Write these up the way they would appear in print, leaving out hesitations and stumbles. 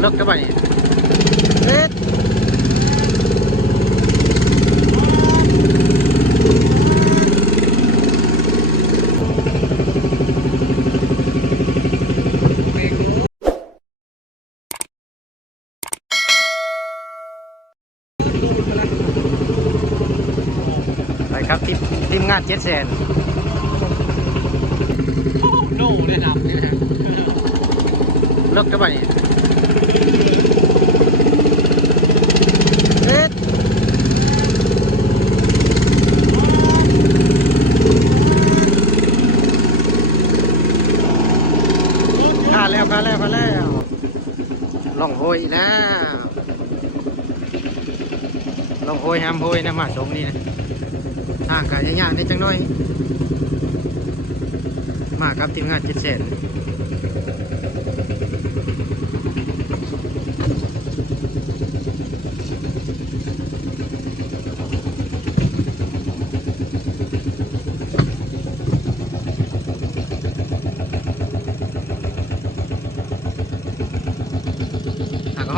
เลิกจะไปเอ๊ะไปครับทีมงานเจ็ดแสนโน่ได้ดับเนี่ยนะเลิกจะไปเอ๊ะพาแล้วลองโหยนะลองโหยห้ามโหยนะมาชมนี่นะทางกันยากๆนิดจังน้อยมาครับทีมงานเจ็ดแสน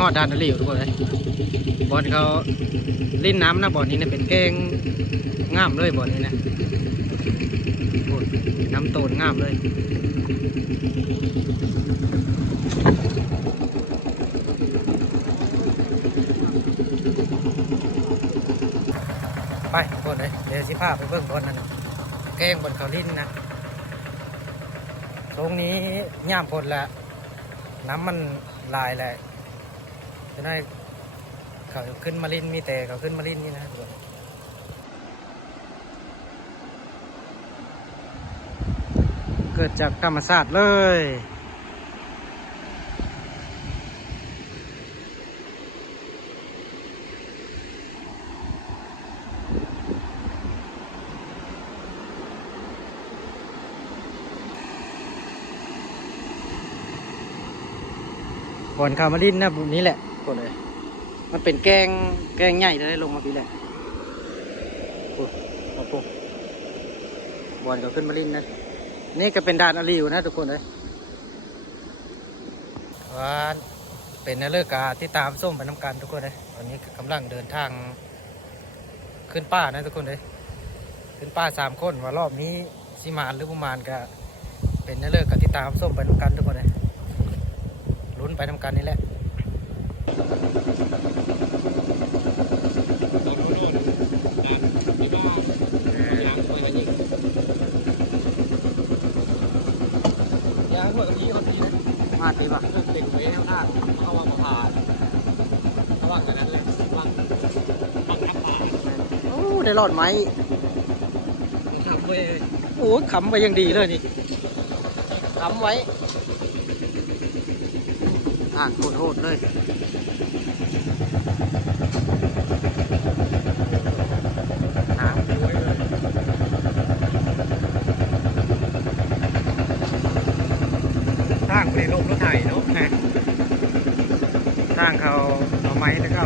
หอดดานนั่นอยู่ทุกคนเลยบอลเขาลิ้นน้ำนะบอลนี้เนี่ยเป็นแกงง่ามเลยบอลนี้นะโอ้ยน้ำโตนง่ามเลยไปทุกคนเลยเดี๋ยวสิพาไปเบิ่งบอลนั่นแกงบอลเขาลิ้นนะตรงนี้ย่ามพลแล้วน้ำมันลายแหละจะได้เขาขึ้นมาลินมีแต่เขาขึ้นมาลินนี่นะทุกคนเกิดจากธรรมชาติเลยก่อนเขามาลินนะนี้แหละก่อนเลยมันเป็นแกงใหญ่เลยลงมาปีแหละปุ๊บ บอลเขาขึ้นมาลินนะนี่ก็เป็นด่านอลีอยู่นะทุกคนเลยว่าเป็นนักเลือกาที่ตามส้มไปน้ำกันทุกคนเลยตอนนี้กำลังเดินทางขึ้นป้านะทุกคนเลยขึ้นป้า3 คนว่ารอบนี้สิมานหรือประมาณก็เป็นนักเลือกาที่ตามส้มไปน้ำกันทุกคนเลยลุ้นไปน้ำกันนี่แหละมาตีป่ะเด็กไปแนวทางเขาวางผ่านเขาวางกันนั้นเลยวางทับผ่านโอ้ได้รอดไหมทำไปโอ้ขำไปยังดีเลยนี่ขำไว้โหดเลยทางไปลงรถไถเนาะทางเขาเอาไม้แล้วก็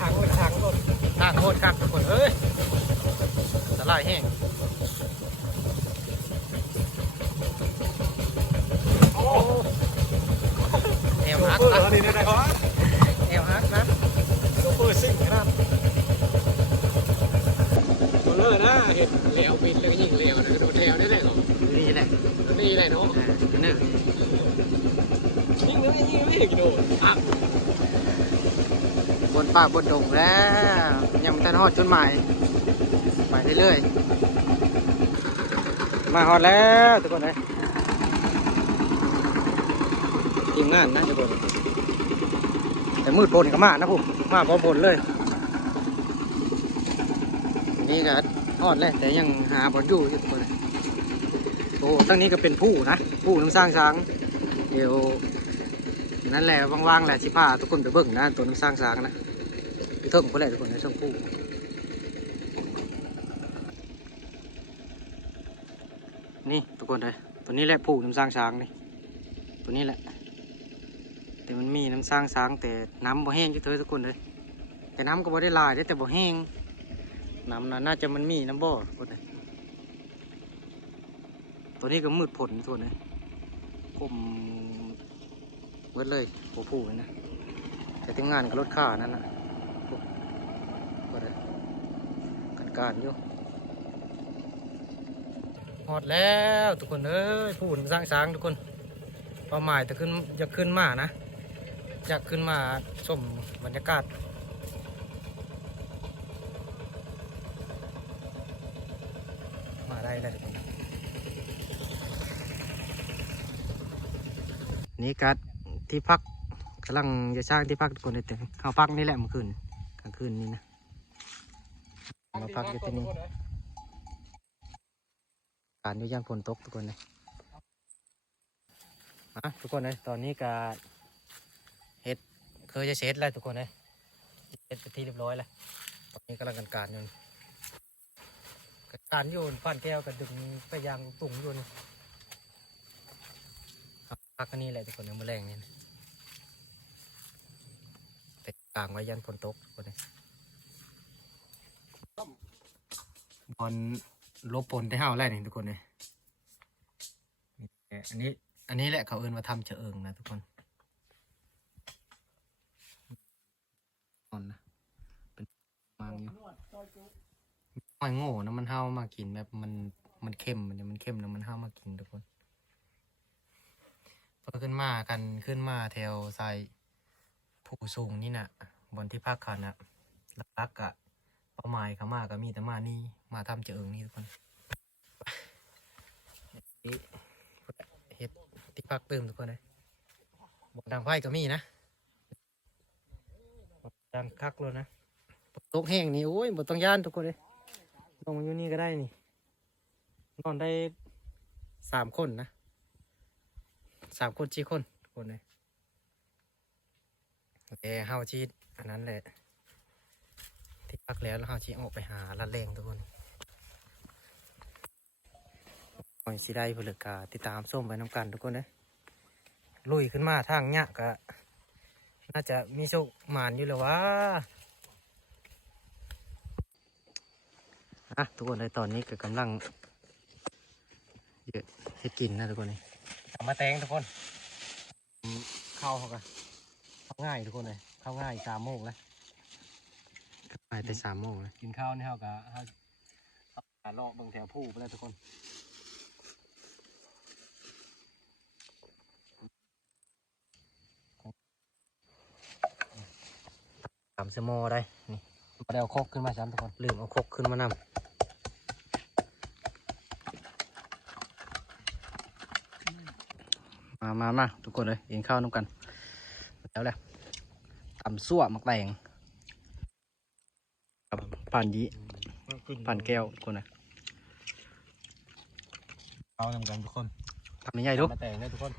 ทางโคตรครับทุกคนเอ้ยสลายแห้งแอวฮักนะแอวฮักนะโซเฟอร์ซิ่งครับตัวเลอร์นะเห็นเหลวบินแล้วก็ยิงเหลวนะโดนเหลวได้เลยเหรอนี่แหละนี่แหละเนาะนี่ยิงแล้วยิงไม่เห็นกี่โดนอ่ะบนป่าบนดงแล้วยังไม่ทันฮอดจุดหมายไปเรื่อยๆมาฮอดแล้วทุกคนเลยทีมงานนะทุกคนแต่มืดฝนก็มานะผมมาพร้อมฝนเลยนี่ก็ฮอดแล้วแต่ยังหาบนอยู่ทุกคนเลยโอ้ตั้งนี้ก็เป็นผู้นะผู้น้ำสร้างช้างเดี๋ยวนั่นแหละว่างๆแหละสิพาทุกคนไปเบิ่งนะตัวน้ำสร้างช้างนะไปเถิงไปเลยทุกคนในช่องผู้นี่ทุกคนเลยตัวนี้แหละผู้น้ำสร้างช้างนี่ตัวนี้แหละแต่มันมีน้ำสร้างช้างแต่น้ำบ่แห้งอยู่เถอะทุกคนเลยแต่น้ำก็บ่ได้ลายได้แต่บ่แห้งน้ำน่าจะมันมีน้ำบ่อทุกคนเลยตัวนี้ก็มืดผลทุกคนเลยผม เบิดเลยโอ้โหนะแต่ทีมงานกับรถข้านั่นนะก็ได้การอยู่หอดแล้วทุกคนเอ้ยพูดสร้างทุกคนเป้าหมายจะขึ้นอยากขึ้นมานะอยากขึ้นมาชมบรรยากาศมาได้เลยทุกคนนี่กัดที่พักกำลังจะสร้างที่พักทุกคนเลยแต่เขาพักนี่แหละเมื่อคืนกลางคืนนี้นะมาพักอยู่ที่นี่การอยู่ย่านฝนตกทุกคนเลยทุกคนเลยตอนนี้ก็เฮ็ดเคยจะเสร็จแล้วทุกคนเลยเสร็จไปที่เรียบร้อยแล้วตอนนี้กำลังการอยู่การอยู่ผ่านแก้วกับดึงไปยางตุ่งอยู่นี่พักกันนี่แหละทุกคนเลยมือแรงนี่แต่กลางไว้ยันฝนตกทุกคนเลยบอลลบผลได้ห้าวแล้วนี่ทุกคนเลยอันนี้แหละเขาเอิ้นว่าทำเฉเอิงนะทุกคนนอนนะเป็นมังอยู่หอยโง่นะมันห้าวมากินแบบมันเข้มมันเข้มนะมันห้าวมากินทุกคนพอขึ้นมากันขึ้นมาแถวทรายผู้สูงนี่นะบนที่พักเขานะลักๆอะเป้าหมายเขามาก็มีแต่มานี่มาทำเฉเอิงนี่ทุกคนเฮ็ดที่พักเติมทุกคนเลยบนดังไฟก็มีนะดังคักเลยนะตกแห้งนี่โอ้ยบนต้องย่านทุกคนเลยลงอยู่นี่ก็ได้นี่นอนได้3 คนนะ3 คน4 คนทุกคนเลยแต่เฮาชีอันนั้นแหละที่พักแล้วเฮาชีออกไปหาละเลงทุกคนก่อนสิได้ผลึกกาติดตามส้มไปน้ำกันทุกคนเลยลุยขึ้นมาทางเนี้ยก็น่าจะมีโชคหมานอยู่แล้ววะทุกคนเลยตอนนี้ก็กำลังเยอะให้กินนะทุกคนเลยทำมาแตงทุกคนเข้าเขากันเข้าง่ายทุกคนเลยเข้าง่าย3 โมงแล้วไปแต่3 โมงเลยกินข้าวนี่เขาก็เลาะบางแถวผู้ไปแล้วทุกคน3 ชั่วโมงได้นี่มาได้เอาครกขึ้นมาซ้ำทุกคนลืมเอาครกขึ้นมานำมาทุกคนเลยกินข้าวน้ำกันแล้วแหละตำซั่วมักแตงกับผ่านยีผ่านแก้วทุกคนนะเอาทำกันทุกคนทำยังไงลูกมาแตงได้ทุกคน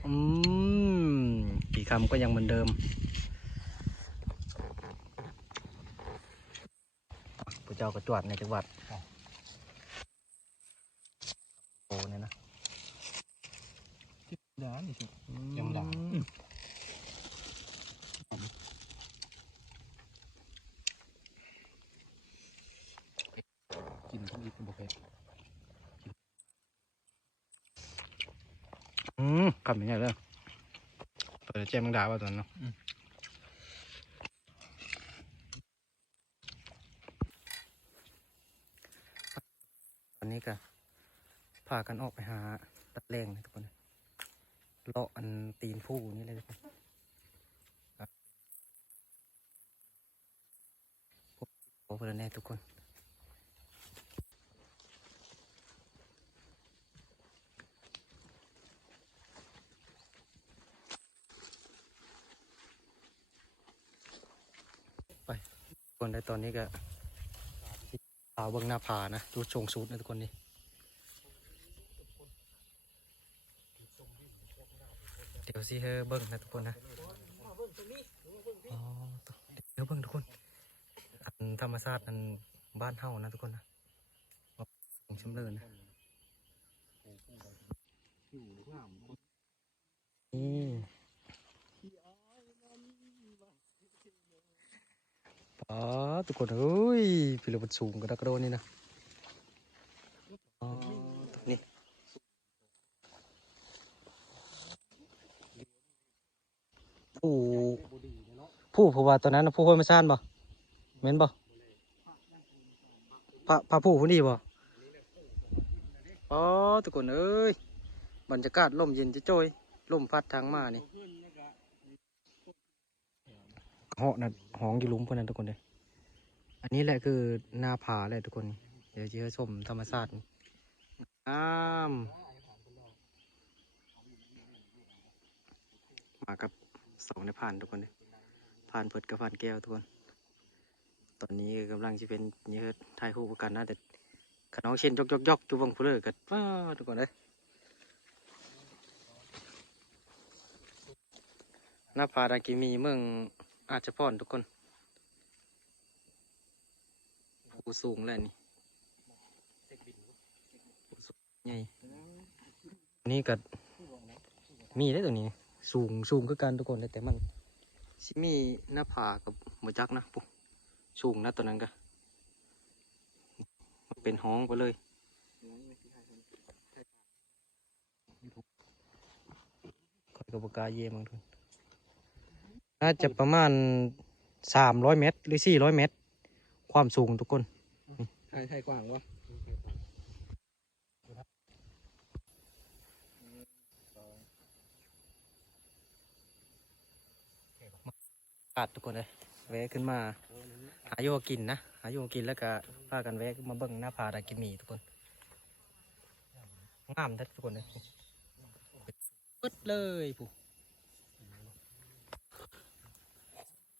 กี่คำก็ยังเหมือนเดิมผู้เจ้ากระจวดในจังหวัดโอ้เนี่ยนะด่านี่สิยังด่ากินทุกอีกเป็นบุฟเฟ่คำยังไงเลยเปิดเจมังดาว่าตอนนั้นตอนนี้ก็พากันออกไปหาตัดแรงนะทุกคนเลาะอันตีนผู้นี่เลยทุกคนโอ้เพื่อนแน่ทุกคนไปคนในตอนนี้ก็สาวเบื้องหน้าผานะดูชงสูตรนะทุกคนนี่เดี๋ยวสิเบิ้งนะทุกคนนะอ๋อเดี๋ยวเบิ้งทุกคนอันธรรมชาติอันบ้านเฮานะทุกคนนะของชำเลินนะนี่ป๋อทุกคนเอ้ยพี่เราบนสูงกระดักกระโดดนี่นะอ๋อนี่ ผู้ผู้เพราะว่าตอนนั้นน่ะผู้ห้วยมาซ่านบ่แม่นบ่พระผู้ผู้นี้บ่อ๋อทุกคนเอ้ยบรรยากาศลมเย็นจะโจยลมพัดทางมานี่เหาะน่ะหองอยู่หลุมพวกนั้นทุกคนเลยอันนี้แหละคือหน้าผาเลยทุกคนเดี๋ยวจะให้ชมธรรมชาติอ้ามมากับสองในผ่านทุกคนเลยผ่านเพิดกับผ่านแก้วทุกคน ตอนนี้กำลังจะเป็นเยอะถ่ายคู่กันนะแต่ขน้องเช่นยกจูบังพูเลอร์กันว้าทุกคนเลยหน้าผาดากิมีเมืองอาจจะพ่อนทุกคนภูสูงแล้วนี่ภูสูงใหญ่นี่ก็มีได้ตัวนี้สูงก็กันทุกคนเลยแต่มันสิมีหน้าผากับหมจักนะปุ๊สูงนะตัวนั้นก็มันเป็นห้องไปเลยคอยกับปากกาเย่บางทุนน่าจะประมาณ300 เมตรหรือ400 เมตรความสูงทุกคน ไทยกว้างวะอาดทุกคนเลยแวะขึ้นมาหาโยกินนะหาโยกินแล้วก็พากันแวะมาเบิ่งหน้าผาดากิมีทุกคนงามทัดทุกคนเลยปึ๊ดเลยผู้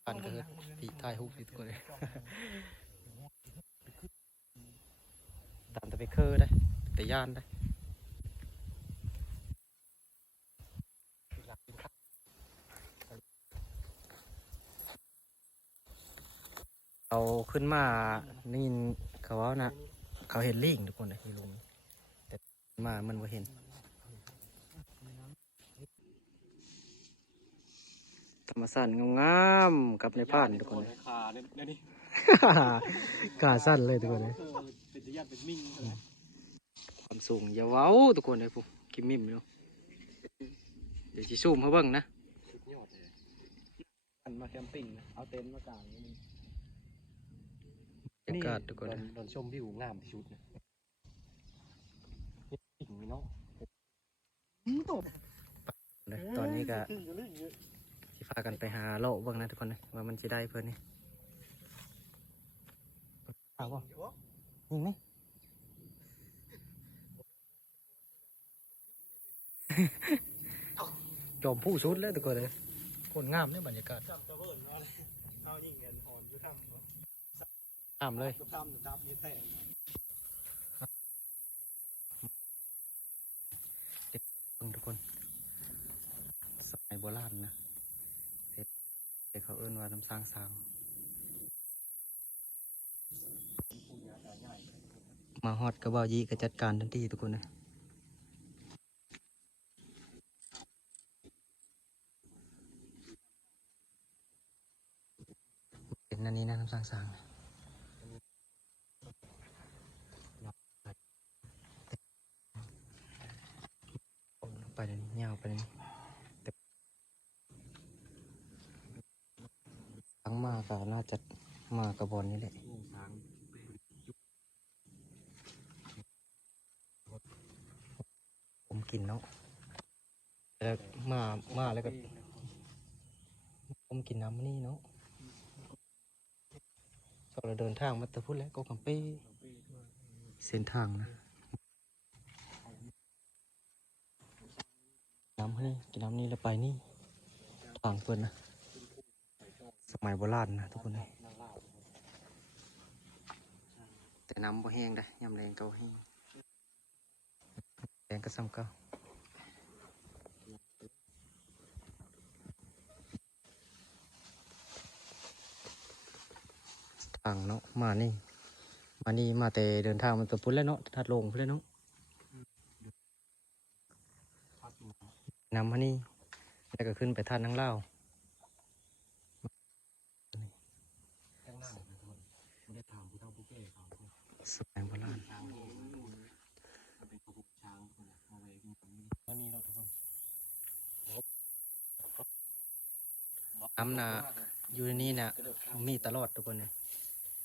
ผ่านเกิดผีถ่ายรูปทุกคนเลยตามแต่ไปเคอได้แต่ย่านได้เอาขึ้นมานี่เขาว่านะเขาเห็นลิงทุกคนเลยมีลุงแต่มามันไม่เห็นธรรมชาติงามๆกับในผ่านทุกคนเลย ขาเนี่ยนี่ กาสั้นเลยทุกคนเลย เป็นญาติเป็นมิ่งเลย ความสูงอย่าเว้าทุกคนเลยผมกิมมิ่มอยู่เดี๋ยวจะซูมให้เบิ่งนะ สุดยอดเลยอันมาแคมปิ้งนะเอาเต็นท์มากางนี่ บรรยากาศทุกคนเลย โดนชมวิวงามที่สุดนะอิ่มเนาะ ตอนนี้ก็ที่พากันไปหาโลเบิ่งนะทุกคนเลยว่ามันจะได้เพื่อนนี่เอาบ่ยิงไหม จอมผู้สุดเลยทุกคนเลยคนงามเนี่ยบรรยากาศ จับตะเบิร์นมาเลยเอายิงกันหอนอยู่ทำ งามเลย ทำจับยี่แต่ เบิ่งทุกคนสมัยโบราณนะแต่เขาเอิ้นว่าน้ำสร้างสร้างมาฮอดกระเบายีก็จัดการทันทีทุกคนเลยเป็นอันนี้นะน้ำสร้างสร้างไปเลยนี่ยาวไปเลยนี่แต่ทั้งมาก็น่าจะมากระบอนนี่แหละผมกินเนาะแล้วมาแล้วก็ผมกินน้ำนี่เนาะเราเดินทางมาแต่พูดแล้วก็กัมเป้เส้นทางนะน้ำนี่กินน้ำนี่แล้วไปนี่ทางเพิ่นนะสมัยโบราณนะทุกคนเลยแต่น้ำบ่แห้งได้ยำแรงเก่าแห้งแรงก็ซ้ำเก่าทางเนาะมานี่มาแต่เดินทางมันตัวพุ่นแล้วเนาะทัดลงพุ่นแล้วเนาะน้ำนี่แล้วก็ขึ้นไปท่านั่งเล่าสมัยโบราณ อันนี้เราทุกคน น้ำน่ะอยู่ในนี้น่ะมีตลอดทุกคนเลย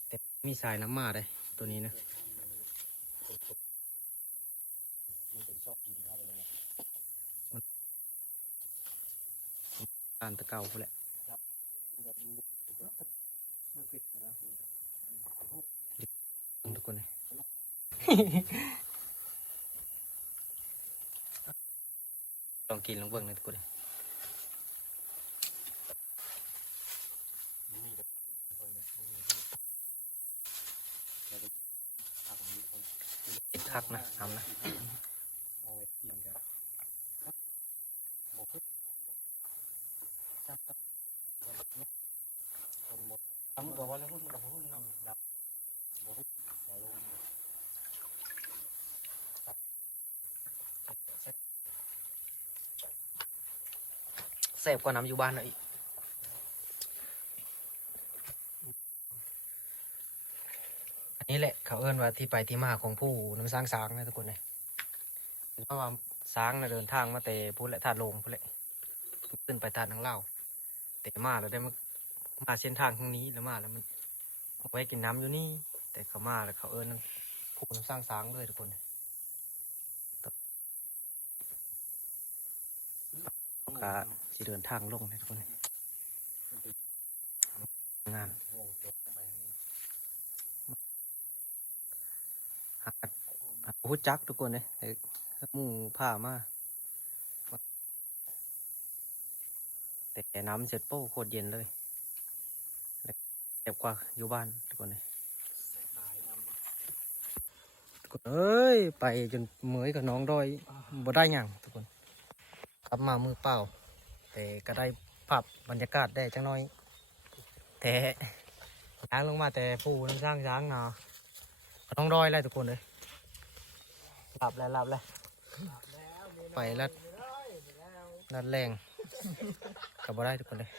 แต่มีสายน้ำมาเลยตัวนี้นะอ่านตะเก่าพวกแหละทุกคนเลย ลองกินลองเบิ่งเลยทุกคนเลยคักนะทำนะแซ่บกว่าน้ำอยู่บ้านหน่อยอันนี้แหละเขาเอิ้นว่าที่ไปที่มาของผู้น้ำสร้างสางนะทุกคนเลยเพราะว่าสางนะเดินทางมาแต่พูดและท่าลงพูดแหละขึ้นไปท่าทางเล่าวแต่มาแล้วได้มาเส้นทางทางนี้แล้วมาแล้วมันเอาไว้กินน้ำอยู่นี่แต่เขามาแล้วเขาเอิ้นผู้น้ำสร้างสางเลยทุกคนเลยก็จะเดินทางลงนะทุกคนเลยงานหูจักทุกคนเลยหมู่ผ้ามาแต่น้ำเสร็จโป้โคตรเย็นเลยแซ่บกว่าอยู่บ้านทุกคนเลยทุกคนเอ้ยไปจนเหมยกับน้องดอยบ่ได้หยังทุกคนกลับมามือเปล่าแต่ก็ได้ภาพบรรยากาศได้จังน้อยแต่ช้างลงมาแต่ผู้น้ำสร้างช้างเนาะน้องดอยเลยทุกคนเลยหลับแล้วไปลัดแรงกับบ่ได้ทุกคนเลย